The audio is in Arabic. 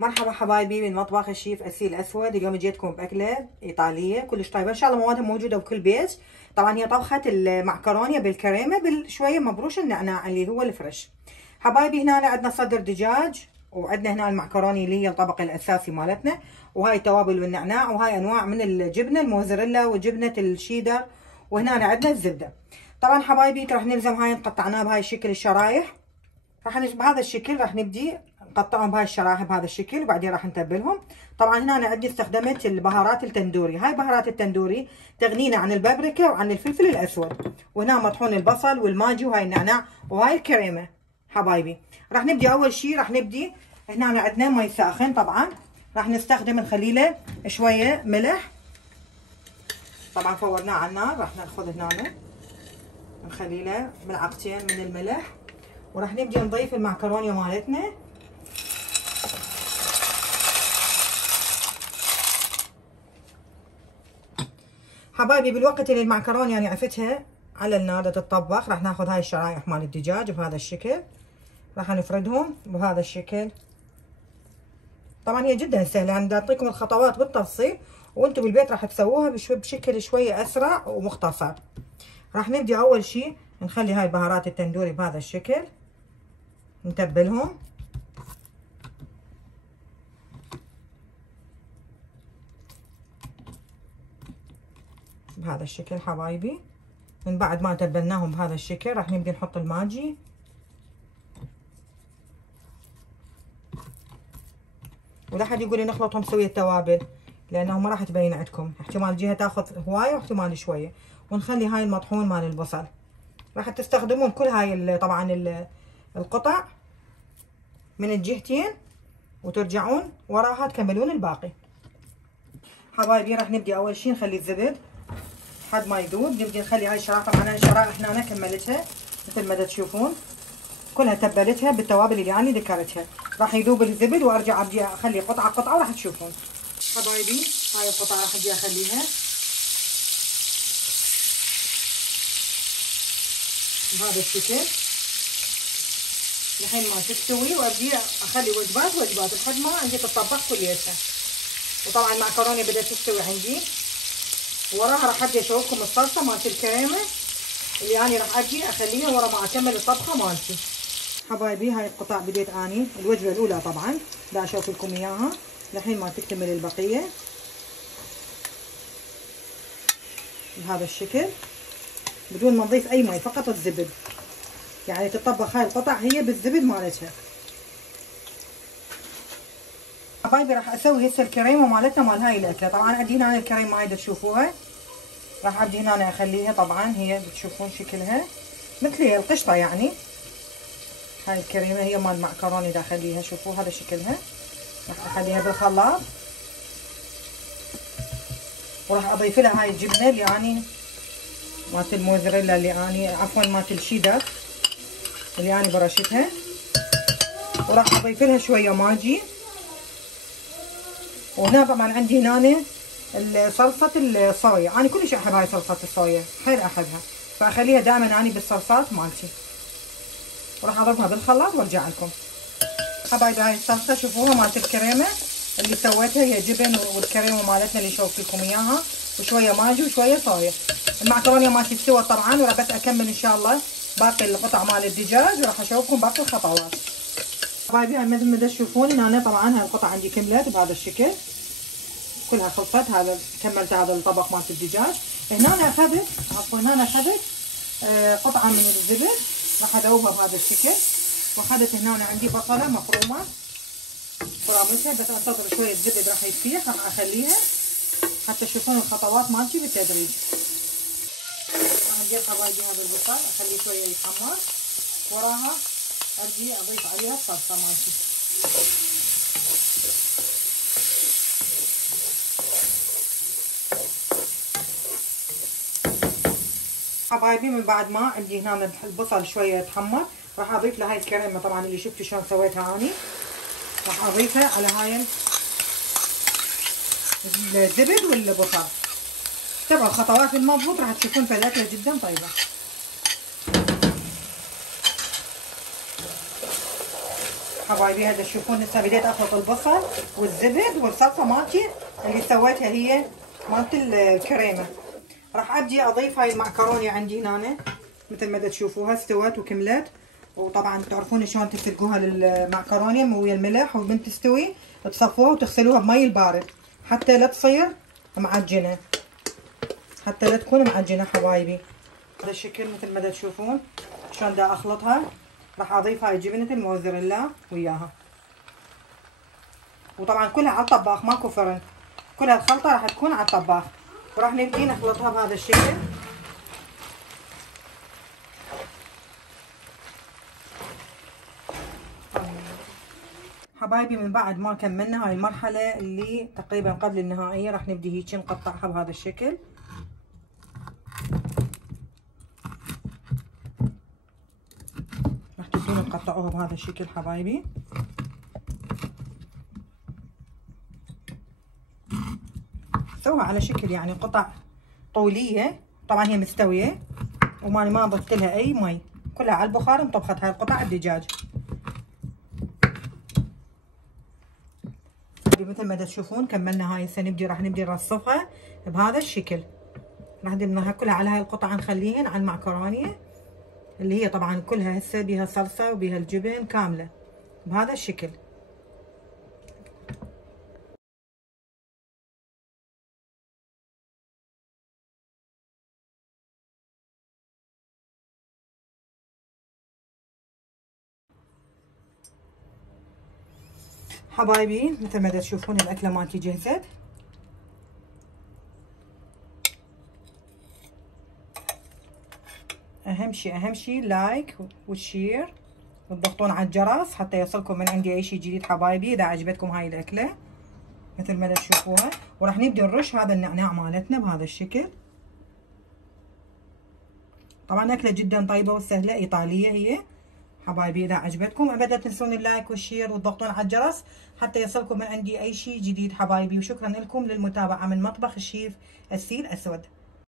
مرحبا حبايبي من مطبخ الشيف أسيل أسود. اليوم جيتكم بأكلة إيطالية كلش طيبة، إن شاء الله موادها موجودة بكل بيت. طبعا هي طبخة المعكرونة بالكريمة بالشوية مبروش النعناع اللي هو الفريش. حبايبي هنا عندنا صدر دجاج، وعندنا هنا المعكرونة اللي هي الطبق الأساسي مالتنا، وهاي التوابل والنعناع، وهاي أنواع من الجبنة الموزاريلا وجبنة الشيدر، وهنا عندنا الزبدة. طبعا حبايبي راح نلزم هاي قطعناها بهاي الشكل الشرايح، راح بهذا الشكل راح نبدي نقطعهم بهاي الشرايح بهذا الشكل، وبعدين راح نتبلهم. طبعا هنا انا عندي استخدمت البهارات التندوري، هاي بهارات التندوري تغنينا عن البابريكا وعن الفلفل الاسود، وهنا مطحون البصل والماجي وهاي النعناع وهاي الكريمه. حبايبي راح نبدي اول شيء، راح نبدي هنا عندنا مي ساخن، طبعا راح نستخدم نخلي له شويه ملح، طبعا فورناه على النار. راح ناخذ هنا نخلي له ملعقتين من الملح، وراح نبدي نضيف المعكرونه مالتنا. حبايبي بالوقت اللي المعكرونه يعني عفتها على النار تتطبخ، راح ناخذ هاي الشرايح مال الدجاج بهذا الشكل، راح نفردهم بهذا الشكل. طبعا هي جدا سهله، يعني اعطيكم الخطوات بالتفصيل وانتم بالبيت راح تسووها بشكل شويه اسرع ومختصر. راح نبدي اول شيء نخلي هاي بهارات التندوري بهذا الشكل، نتبلهم بهذا الشكل. حبايبي من بعد ما تبلناهم بهذا الشكل راح نبدي نحط الماجي، ولا حد يقول لي نخلطهم سوية التوابل لانه ما راح تبين عندكم، احتمال جهه تاخذ هوايه واحتمال شويه. ونخلي هاي المطحون مال البصل، راح تستخدمون كل هاي طبعا القطع من الجهتين، وترجعون وراها تكملون الباقي. حبايبي راح نبدي اول شيء نخلي الزبد لحد ما يذوب. نبدي نخلي هاي الشرايح، طبعا انا الشرايح هنا كملتها مثل ما تشوفون كلها تبلتها بالتوابل اللي انا ذكرتها. راح يذوب الزبد وارجع ابدي اخلي قطعه قطعه وراح تشوفون. حبايبي هاي القطعه راح ابدي اخليها بهذا الشكل لحين ما تستوي، وابدي اخلي وجبات لحد ما عندي تطبخ كليتها. وطبعا المعكرونه بدات تستوي عندي، وراها راح ابدي اشوفكم الصلصه مالت الكريمه اللي انا راح ابدي اخليها ورا ما اكمل الطبخه مالتي. حبايبي هاي القطع بديت اني الوجبه الاولى طبعا دا اشوف لكم اياها لحين ما تكتمل البقيه بهذا الشكل بدون ما نضيف اي مي، فقط الزبد، يعني تطبخ هاي القطع هي بالزبد مالتها. حبايبي راح اسوي هسه الكريمه مالتنا مال هاي الاكله. طبعا عندي هنا الكريمه هاي تشوفوها، راح ابدي هنا اخليها، طبعا هي بتشوفون شكلها مثل القشطه، يعني هاي الكريمه هي مال المعكرونه دا اخليها، شوفوا هذا شكلها. راح اخليها بالخلاط، وراح اضيف لها هاي الجبنه اللي اني مالت الموزاريلا اللي اني عفوا مالت الشيدر اللي اني برشتها، وراح اضيف لها شويه ماجي. وهنا طبعا عندي هنا صلصه الصويا، انا كلش احب هاي صلصه الصويا، حيل احبها، فاخليها دائما اني بالصلصات مالتي. وراح اضربها بالخلاط وارجع لكم. حبايبي هاي الصلصه شوفوها مالت الكريمه اللي سويتها، هي جبن والكريمه مالتنا اللي شوفت لكم اياها، وشويه ماجي وشويه صويا. المعكرونه مالتي استوت طبعا، وراح بس اكمل ان شاء الله باقي القطع مال الدجاج، وراح اشوفكم باقي الخطوات. حبايبي مثل ما تشوفون ان انا طبعا هاي القطع عندي كملت بهذا الشكل، كلها خلصت. هذا كملت هذا الطبق مالت الدجاج. هنا انا اخذت قطعه من الزبد راح اذوبها بهذا الشكل، واخذت هنا عندي بصله مفرومه فرامتها، بس انتظر شويه الزبد راح يسيح، راح اخليها حتى تشوفون الخطوات مالتي بالتدريج. راح ندير حبايبي هذا البصل اخليه شويه يتحمر، وراها ارجي اضيف عليها الصلصه مالتي. حبايبي من بعد ما عندي هنا البصل شويه يتحمر، راح اضيف له هاي الكريمه طبعا اللي شفتوا شلون سويتها اني، راح اضيفها على هاي الزبد والبصل. تبعوا الخطوات المضبوط راح تشوفون في الاكله جدا طيبه. حبايبي هذا تشوفون هسه بديت اخلط البصل والزبد والصلصه مالتي اللي سويتها هي مالت الكريمه. راح ابدي اضيف هاي المعكرونه عندي هنا مثل ما تشوفوها استوت وكملت. وطبعا تعرفون شلون تسلقوها المعكرونه ويا الملح، ومن تستوي تصفوها وتغسلوها بمي البارد حتى لا تصير معجنه، حتى لا تكون معجنه حبايبي. هذا الشكل مثل ما تشوفون شلون دا اخلطها. راح اضيف هاي جبنه الموزاريلا وياها، وطبعا كلها على الطباخ ماكو فرن، كل هالخلطه راح تكون على الطباخ. وراح نبدي نخلطها بهذا الشكل. حبايبي من بعد ما كملنا هاي المرحله اللي تقريبا قبل النهائيه راح نبدي هيك نقطعها بهذا الشكل. راح تبدون تقطعوها بهذا الشكل حبايبي. سوها على شكل يعني قطع طوليه. طبعا هي مستويه ما ضفت لها اي مي، كلها على البخار مطبخت هاي القطع الدجاج. مثل ما تشوفون كملنا هاي. هسه راح نبدي نرصفها بهذا الشكل. راح نبدي كلها على هاي القطع نخليهن على المعكرونيه اللي هي طبعا كلها هسه بيها صلصه وبيها الجبن كامله بهذا الشكل. حبايبي مثل ما تشوفون الاكله مالتي جهزت. اهم شي لايك والشير وتضغطون على الجرس حتى يوصلكم من عندي اي شيء جديد حبايبي. اذا عجبتكم هاي الاكله مثل ما تشوفوها. وراح نبدي نرش هذا النعناع مالتنا بهذا الشكل. طبعا اكله جدا طيبه وسهله ايطاليه هي حبايبي. اذا عجبتكم ابدا تنسون اللايك والشير وتضغطون على الجرس حتى يوصلكم من عندي اي شيء جديد حبايبي. وشكرا لكم للمتابعه من مطبخ الشيف أسيل أسود.